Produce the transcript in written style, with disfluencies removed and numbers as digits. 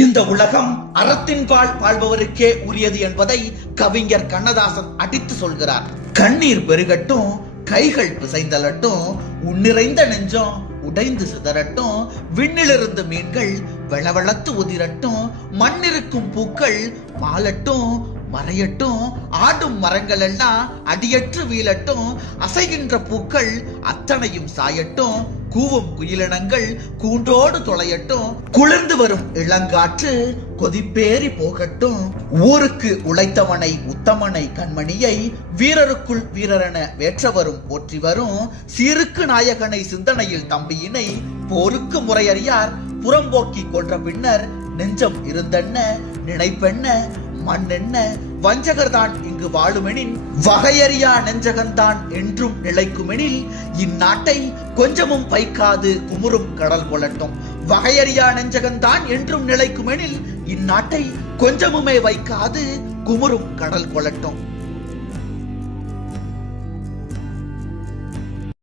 இந்த உலகம் அறத்தின்பால் வாழ்பவருக்கே உரியது என்பதை கவிஞர் கண்ணதாசன் அடித்து சொல்கிறார். கண்ணீர் பெருகட்டும், கைகள் பிசைந்தலட்டும், உன்னிறைந்த நெஞ்சம் உடைந்து சிதறட்டும், விண்ணிலிருந்து மீன்கள் வெளவெளத்து உதிரட்டும், மண்ணிருக்கும் பூக்கள் மாலட்டும் மறையட்டும், ஆடும் மரங்கள் எல்லாம் அடியற்று வீழட்டும், அசைகின்ற பூக்கள் அத்தனையும் சாயட்டும், கூவும் குயிலினங்கள் கூண்டோடு தொலையட்டும், குளிர்ந்து வரும் இளங்காற்று கொதிப்பேறி போகட்டும், ஊருக்கு உழைத்தவனை உத்தமனை கண்மணியை வீரருக்குள் வீரரென வேற்றவரும் போற்றி வரும், சீருக்கு நாயகனை சிந்தனையில் தம்பியினை போருக்கு முறையறியார் புறம்போக்கி கொன்ற பின்னர் நெஞ்சம் இருந்தென்ன நினைப்பென்ன மண்ணென்ன வஞ்சகர்தான் இங்கு வாழுமெனின் வகையறியா நெஞ்சகன்தான் என்றும் நிலைக்குமெனில் இந்நாட்டை கொஞ்சமும் பைக்காது குமுறும் கடல் கொள்ளட்டும். வகையறியா நெஞ்சகன்தான் என்றும் நிலைக்குமெனில் இந்நாட்டை கொஞ்சமுமே வைக்காது குமுறும் கடல் கொள்ளட்டும்.